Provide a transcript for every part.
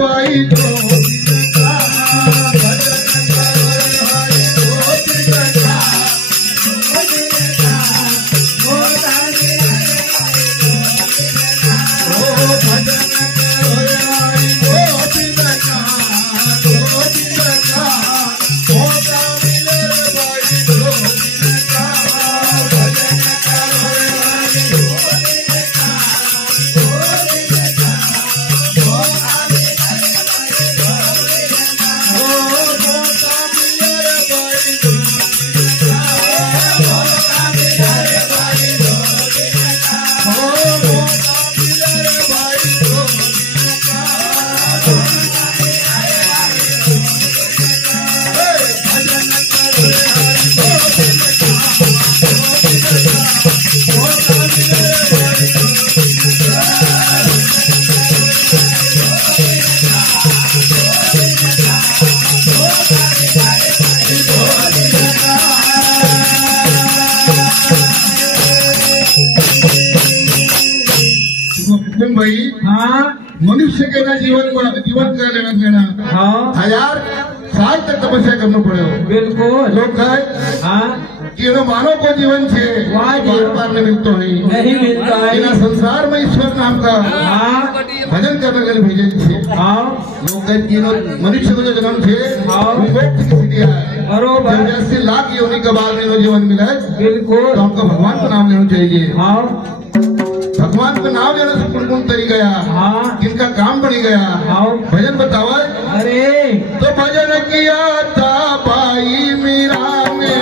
पाई भाई। हाँ, मनुष्य के ना जीवन का लेना देना। हाँ, 1000 साल तक तपस्या करना पड़ेगा। बिल्कुल। लोग कहे हाँ कि मानव को जीवन से बार नहीं मिलता नहीं मिलता है। संसार में ईश्वर नाम का भजन करने के लिए भेजे थे। हाँ, लोग कहे कि मनुष्य को जो जन्म थे मोक्ष किसी दिया है। बरोबर। जैसे लाख योनि के बाद में जीवन मिला है। बिल्कुल। तो हमको भगवान का नाम लेना चाहिए। हाँ, भगवान का नाम लेने से कौन कौन तरी गया। हाँ, किनका काम बनी गया। हाँ, भजन बताओ। अरे तो भजन किया था भाई मीरा में।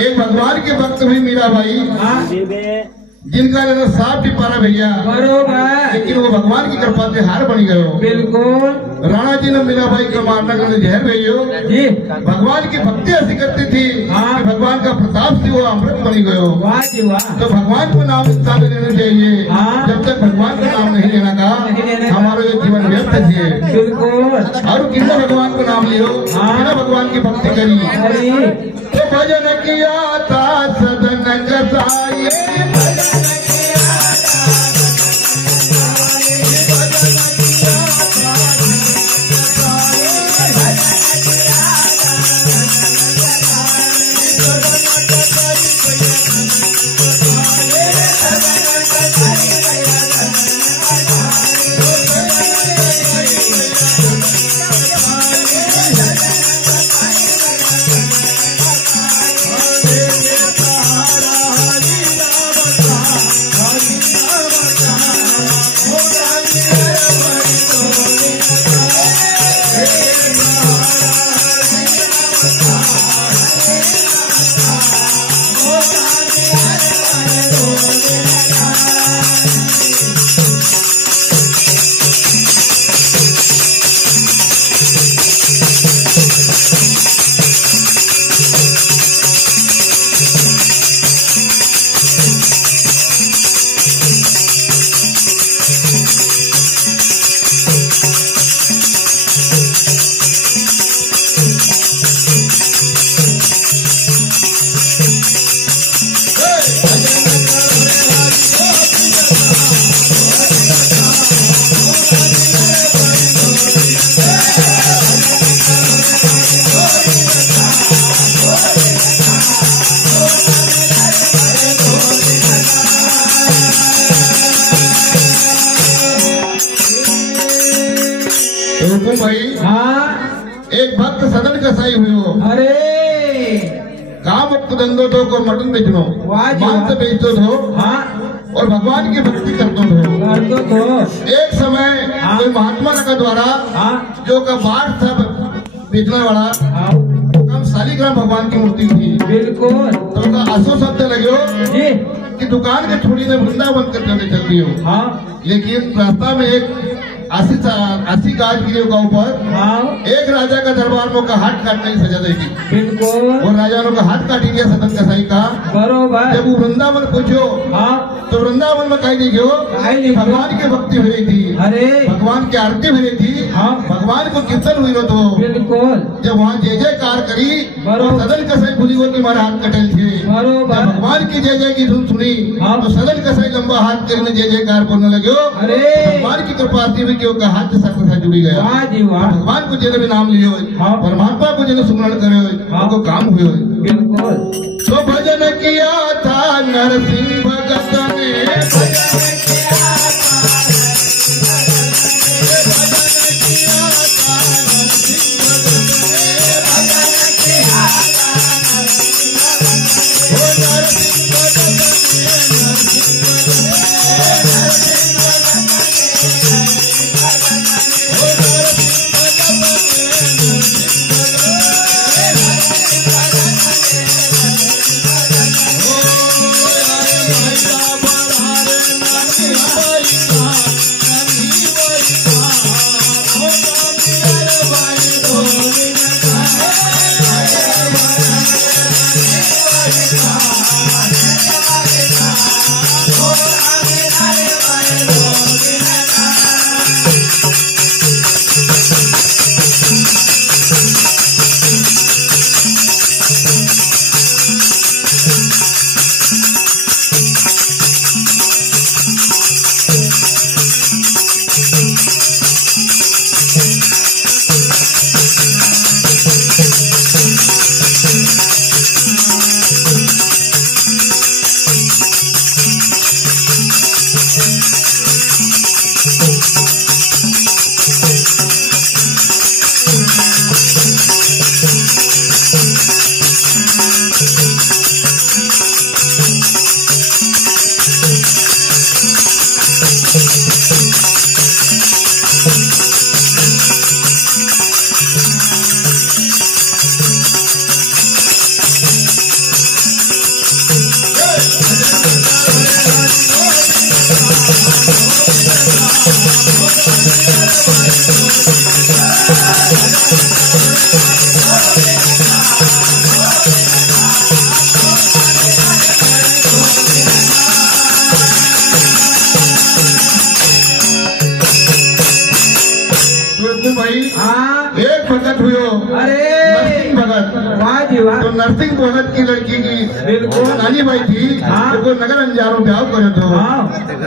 एक भगवान के भक्त भी मीरा भाई। जिनका लेना साफ टिपारा भैया। बरोबर। लेकिन वो भगवान की कृपा से हार बन गए। बिल्कुल। राणा जी ने मीरा भाई का मारना करने जहर भैया जी। भगवान की भक्ति ऐसी करती थी कि भगवान का प्रताप से वो अमृत बनी गयो। तो भगवान को नाम इतना लेना चाहिए। जब तक भगवान का नाम नहीं लेना का हमारा जीवन व्यर्थ है। बिल्कुल। और कितना भगवान को नाम लियो, कितना भगवान की भक्ति करी। तो भजन किया था सदन कसाई। भाई हाँ एक भक्त सदन कसाई हुयो। अरे काम मुक्त धंधो तो को मटन बेचनो मांस बेचो तो हाँ और भगवान की भक्ति करतो तो एक समय कोई महात्मा का द्वारा जो का बाढ़ था बेचने वाला कम शालिग्राम भगवान की मूर्ति थी। बिल्कुल तो का असो शब्द लगे जी कि दुकान के छोड़ी ने वृंदावन करने चलती हो। हाँ लेकिन रास्ता में एक 80 गाज गिरे का ऊपर एक राजा का दरबार में का हाथ काटने की सजा देगी। बिल्कुल और राजा ने का हाथ काट दिया सदन कसाई का। बरोबर जब वो वृंदावन पहुंचो तो वृंदावन में कहीं देखो भगवान की भक्ति हो रही थी। अरे भगवान की आरती हो रही थी। भगवान को कीर्तन हुई तो बिल्कुल जब वहाँ जय जयकार करी सदन कसाई भूली गो कि हमारा हाथ कटल थे। भगवान की जय जय की धुन सुनी तो सदन कसाई लंबा हाथ करने जय जयकार बोलने लगे। भगवान की कृपा थी का हाथ से जुड़ी गया। भगवान को जिन्हें भी नाम लियो परमात्मा को जिन्हें सुमरण करे उनको काम हुए। बिल्कुल तो भजन किया था नरसिंह भगत ने एक भगत हुयो। अरे नरसिंह भगत। वाह जी वाह। तो नरसिंह भगत की लड़की की बिल्कुल नानी भाई थी। तो नगर अंजारो ब्याह करे तो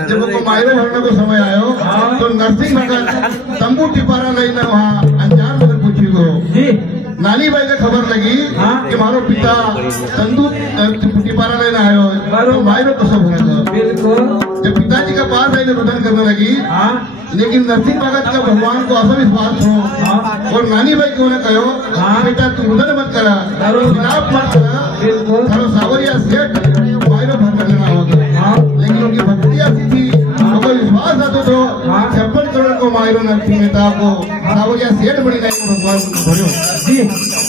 जब को मायरो भरने को समय आयो तो नरसिंह भगत तंबू टिपारा लेना वहाँ अंजार नगर पूछी गो। नानी भाई का खबर लगी कि मारो पिता तंदू टिपारा लेना आयो तो मायरो कसो भरे बिल्कुल। जब पिताजी का पास आई रुदन करने लगी लेकिन नरसिंह भगत का भगवान को असविश्वास हो और नानी भाई को उन्हें कहो बेटा तू रुदन मत करा खिलाफ मत करा थारो सावरिया सेठ मायरो भर करना होगा। लेकिन उनकी भक्ति ऐसी थी उनको विश्वास आता तो 56 करोड़ को मायरो नरसिंह मेहता को सावरिया सेठ बनी नहीं भगवान भरो।